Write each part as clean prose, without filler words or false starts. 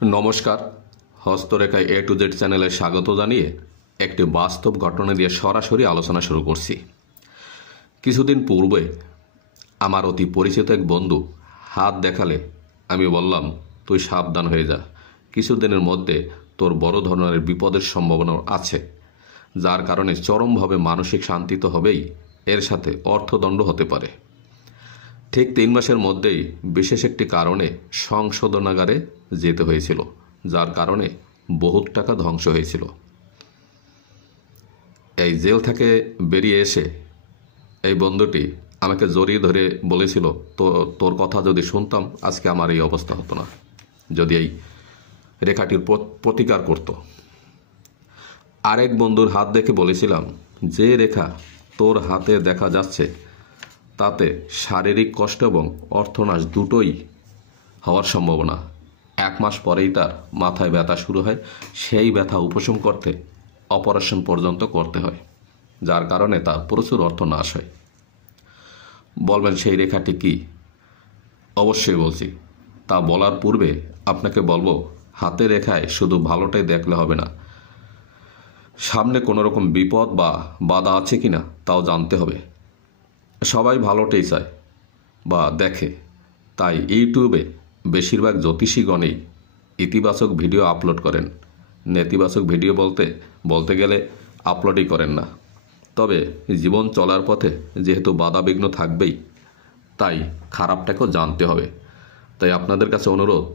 नमस्कार हस्तरेखा ए to Z चैनेले स्वागत जानिए एक वास्तव घटना दिए सरासरि आलोचना शुरू करছি। কিছুদিন পূর্বে আমার অতি পরিচিত এক বন্ধু হাত দেখালে আমি বললাম তুই সাবধান হয়ে যা, কিছুদিনের মধ্যে তোর বড় ধরনের বিপদের সম্ভাবনা আছে, যার কারণে চরমভাবে মানসিক শান্তি তো হবেই, এর সাথে অর্থদণ্ড হতে পারে। ঠিক 3 মাসের মধ্যেই বিশেষ একটি কারণে সংশোধনাগারে যেতে হয়েছিল, যার কারণে বহুত টাকা ধ্বংস হয়েছিল। এই জেল থেকে বেরিয়ে এসে এই বন্ধুটি আমাকে জড়িয়ে ধরে বলেছিল, তোর কথা যদি শুনতাম আজকে আমার এই অবস্থা হতো না, যদি এই রেখাটির প্রতিকার করত। আরেক বন্ধুর হাত দেখে বলেছিলাম, যে রেখা তোর হাতে দেখা যাচ্ছে তাতে শারীরিক কষ্ট এবং অর্থনাশ দুটোই হওয়ার সম্ভাবনা। 1 মাস পরেই তার মাথায় ব্যথা শুরু হয়, সেই ব্যথা উপশম করতে অপারেশন পর্যন্ত করতে হয়, যার কারণে তার প্রচুর অর্থনাশ হয়। বলবেন সেই রেখাটি কি? অবশ্যই বলছি। তা বলার পূর্বে আপনাকে বলবো, হাতে রেখায় শুধু ভালোটাই দেখলে হবে না, সামনে কোনো রকম বিপদ বা বাধা আছে কিনা তাও জানতে হবে। সবাই ভালোটাই চায় বা দেখে, তাই ইউটিউবে বেশিরভাগ জ্যোতিষীগণেই ইতিবাচক ভিডিও আপলোড করেন, নেতিবাচক ভিডিও বলতে গেলে আপলোডই করেন না। তবে জীবন চলার পথে যেহেতু বাধাবিঘ্ন থাকবেই, তাই খারাপটাকেও জানতে হবে। তাই আপনাদের কাছে অনুরোধ,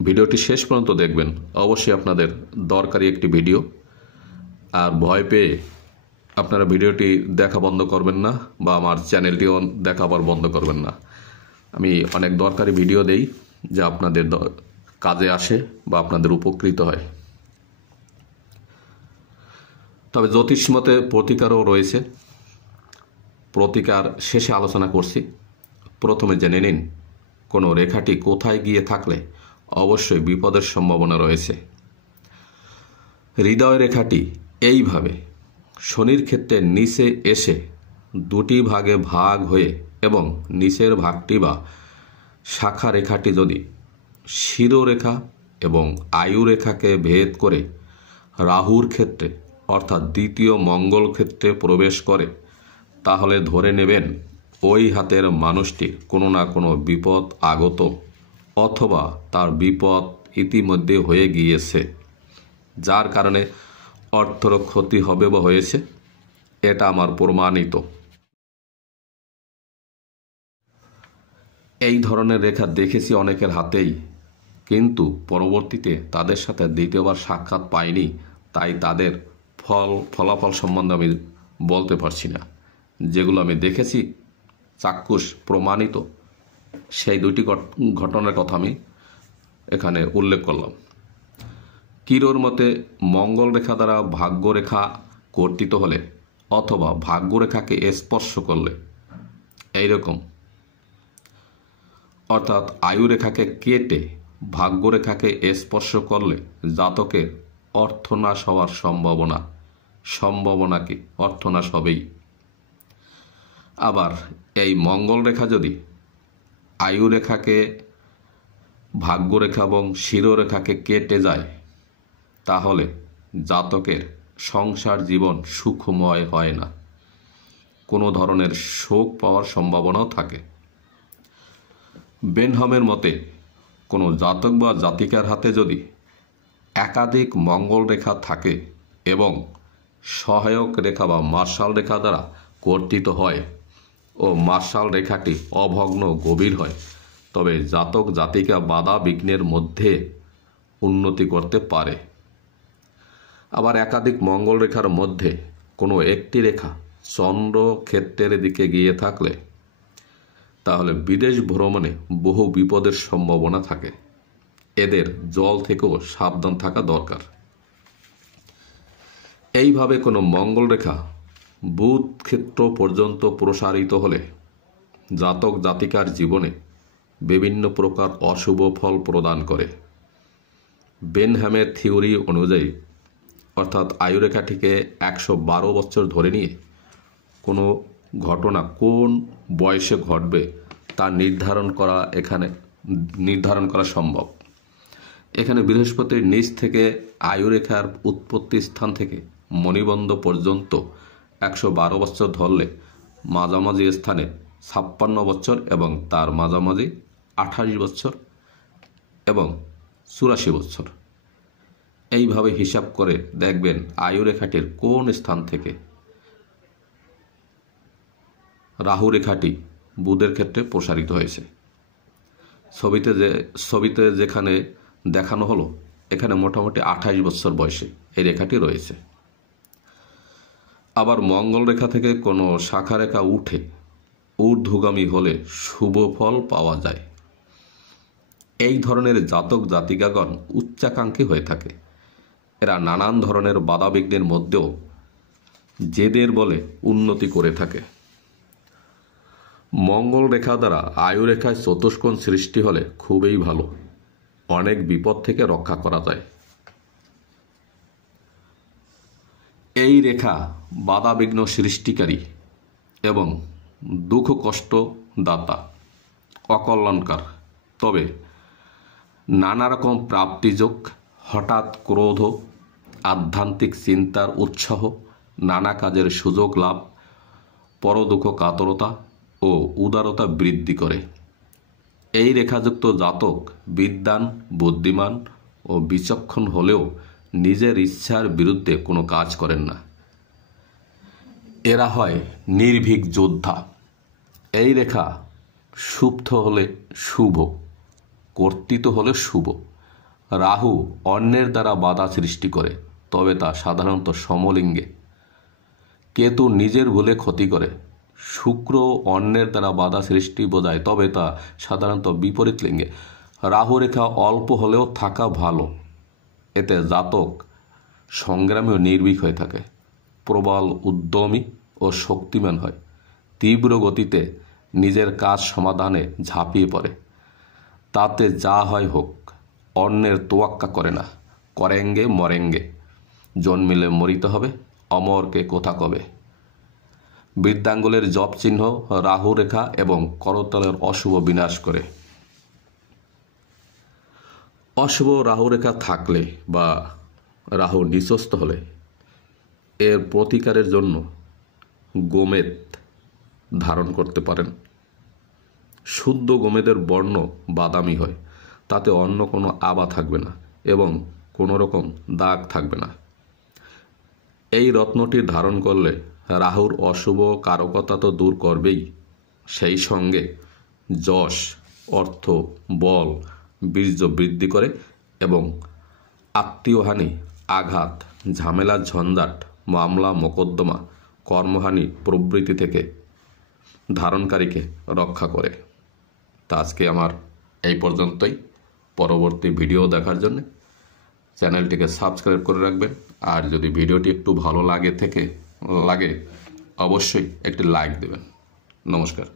ভিডিওটি শেষ পর্যন্ত দেখবেন, অবশ্যই আপনাদের দরকারি একটি ভিডিও। আর ভয় পেয়ে আপনারা ভিডিওটি দেখা বন্ধ করবেন না বা আমার চ্যানেলটিও দেখা আবার বন্ধ করবেন না। আমি অনেক দরকারি ভিডিও দেই যা আপনাদের কাজে আসে বা আপনাদের উপকৃত হয়। তবে জ্যোতিষ মতে প্রতিকারও রয়েছে, প্রতিকার শেষে আলোচনা করছি। প্রথমে জেনে নিন কোনো রেখাটি কোথায় গিয়ে থাকলে অবশ্যই বিপদের সম্ভাবনা রয়েছে। হৃদয় রেখাটি এইভাবে শনির ক্ষেত্রে নিচে এসে 2টি ভাগে ভাগ হয়ে এবং নিচের ভাগটি বা শাখা রেখাটি যদি শিরোরেখা এবং আয়ুরেখাকে ভেদ করে রাহুর ক্ষেত্রে অর্থাৎ দ্বিতীয় মঙ্গল ক্ষেত্রে প্রবেশ করে, তাহলে ধরে নেবেন ওই হাতের মানুষটির কোনো না কোনো বিপদ আগত অথবা তার বিপদ ইতিমধ্যে হয়ে গিয়েছে, যার কারণে অর্থর ক্ষতি হবে বা হয়েছে, এটা আমার প্রমাণিত। এই ধরনের রেখা দেখেছি অনেকের হাতেই, কিন্তু পরবর্তীতে তাদের সাথে দ্বিতীয়বার সাক্ষাৎ পাইনি, তাই তাদের ফলাফল সম্বন্ধে আমি বলতে পারছি না। যেগুলো আমি দেখেছি চাক্ষুষ প্রমাণিত, সেই 2টি ঘটনার কথা আমি এখানে উল্লেখ করলাম। কিরোর মতে মঙ্গল রেখা দ্বারা ভাগ্যরেখা কর্তিত হলে অথবা ভাগ্যরেখাকে স্পর্শ করলে এইরকম, অর্থাৎ আয়ুরেখাকে কেটে ভাগ্যরেখাকে স্পর্শ করলে জাতকের অর্থনাশ হওয়ার সম্ভাবনা কি অর্থনাশ হবেই। আবার এই মঙ্গল রেখা যদি আয়ুরেখাকে ভাগ্যরেখা এবং শিরোরেখাকে কেটে যায়, তাহলে জাতকের সংসার জীবন সুখময় হয় না, কোনো ধরনের শোক পাওয়ার সম্ভাবনাও থাকে। বেনহামের মতে কোনো জাতক বা জাতিকার হাতে যদি একাধিক মঙ্গল রেখা থাকে এবং সহায়ক রেখা বা মার্শাল রেখা দ্বারা কর্তিত হয় ও মার্শাল রেখাটি অভগ্ন গভীর হয়, তবে জাতক জাতিকা বাধা বিঘ্নের মধ্যে উন্নতি করতে পারে। আবার একাধিক মঙ্গল রেখার মধ্যে কোনো একটি রেখা চন্দ্র ক্ষেত্রের দিকে গিয়ে থাকলে তাহলে বিদেশ ভ্রমণে বহু বিপদের সম্ভাবনা থাকে, এদের জল থেকেও সাবধান থাকা দরকার। এইভাবে কোনো মঙ্গল রেখা বুধ ক্ষেত্র পর্যন্ত প্রসারিত হলে জাতক জাতিকার জীবনে বিভিন্ন প্রকার অশুভ ফল প্রদান করে। বেনহামের থিওরি অনুযায়ী, অর্থাৎ আয়ুরেখাটিকে 112 বছর ধরে নিয়ে কোনো ঘটনা কোন বয়সে ঘটবে তা নির্ধারণ করা সম্ভব। এখানে বৃহস্পতির নিচ থেকে আয়ুরেখার উৎপত্তি স্থান থেকে মণিবন্ধ পর্যন্ত 112 বছর ধরলে মাঝামাঝি স্থানে 56 বছর এবং তার মাঝামাঝি 28 বছর এবং 84 বছর। এইভাবে হিসাব করে দেখবেন আয়ুরেখাটির কোন স্থান থেকে রাহু রেখাটি বুধের ক্ষেত্রে প্রসারিত হয়েছে। ছবিতে যেখানে দেখানো হলো এখানে মোটামুটি 28 বছর বয়সে এই রেখাটি রয়েছে। আবার মঙ্গল রেখা থেকে কোনো শাখা রেখা উঠে ঊর্ধ্বগামী হলে শুভ ফল পাওয়া যায়। এই ধরনের জাতক জাতিকাগণ উচ্চাকাঙ্ক্ষী হয়ে থাকে। এরা নানান ধরনের বাধাবিঘ্নের মধ্যেও জেদের বলে উন্নতি করে থাকে। মঙ্গল রেখা দ্বারা আয়ুরেখায় চতুষ্কোণ সৃষ্টি হলে খুবই ভালো, অনেক বিপদ থেকে রক্ষা করা যায়। এই রেখা বাধাবিঘ্ন সৃষ্টিকারী এবং দুঃখ কষ্ট দাতা, অকল্যাণকার। তবে নানা রকম প্রাপ্তিযোগ, হঠাৎ ক্রোধ, আধ্যাত্মিক চিন্তার উৎসাহ, নানা কাজের সুযোগ লাভ, পরদুঃখ কাতরতা ও উদারতা বৃদ্ধি করে। এই রেখাযুক্ত জাতক বিদ্বান, বুদ্ধিমান ও বিচক্ষণ হলেও নিজের ইচ্ছার বিরুদ্ধে কোনো কাজ করেন না। এরা হয় নির্ভীক যোদ্ধা। এই রেখা সুপ্ত হলে শুভ, কর্তৃত হলে শুভ। রাহু অন্যের দ্বারা বাধা সৃষ্টি করে, তবে তা সাধারণত সমলিঙ্গে। কেতু নিজের ভুলে ক্ষতি করে। শুক্র অন্যের দ্বারা বাধা সৃষ্টি বোঝায়, তবে তা সাধারণত বিপরীত লিঙ্গে। রাহু রেখা অল্প হলেও থাকা ভালো। এতে জাতক সংগ্রামী ও নির্ভীক হয়ে থাকে, প্রবল উদ্যমী ও শক্তিমান হয়, তীব্র গতিতে নিজের কাজ সমাধানে ঝাঁপিয়ে পড়ে। তাতে যা হয় হোক, অন্যের তোয়াক্কা করে না। করেঙ্গে মরেঙ্গে, জন্মিলে মরিতে হবে, অমরকে কোথা কবে। বৃদ্ধাঙ্গুলের জপ চিহ্ন রাহু রেখা এবং করতলের অশুভ বিনাশ করে। অশুভ রাহু রেখা থাকলে বা রাহু নিচস্থ হলে এর প্রতিকারের জন্য গোমেদ ধারণ করতে পারেন। শুদ্ধ গোমেদের বর্ণ বাদামি হয়, তাতে অন্য কোনো আভা থাকবে না এবং কোনো রকম দাগ থাকবে না। এই রত্নটি ধারণ করলে রাহুর অশুভ কারকতা তো দূর করবেই, সেই সঙ্গে যশ, অর্থ, বল, বীর্য বৃদ্ধি করে এবং আত্মীয়হানি, আঘাত, ঝামেলা, ঝঞ্ঝাট, মামলা, মোকদ্দমা, কর্মহানি প্রভৃতি থেকে ধারণকারীকে রক্ষা করে। তা আজকে আমার এই পর্যন্তই। পরবর্তী ভিডিও দেখার জন্য চ্যানেলটিকে সাবস্ক্রাইব করে রাখবেন। আর যদি ভিডিওটি একটু ভালো লাগে অবশ্যই একটি লাইক দেবেন। নমস্কার।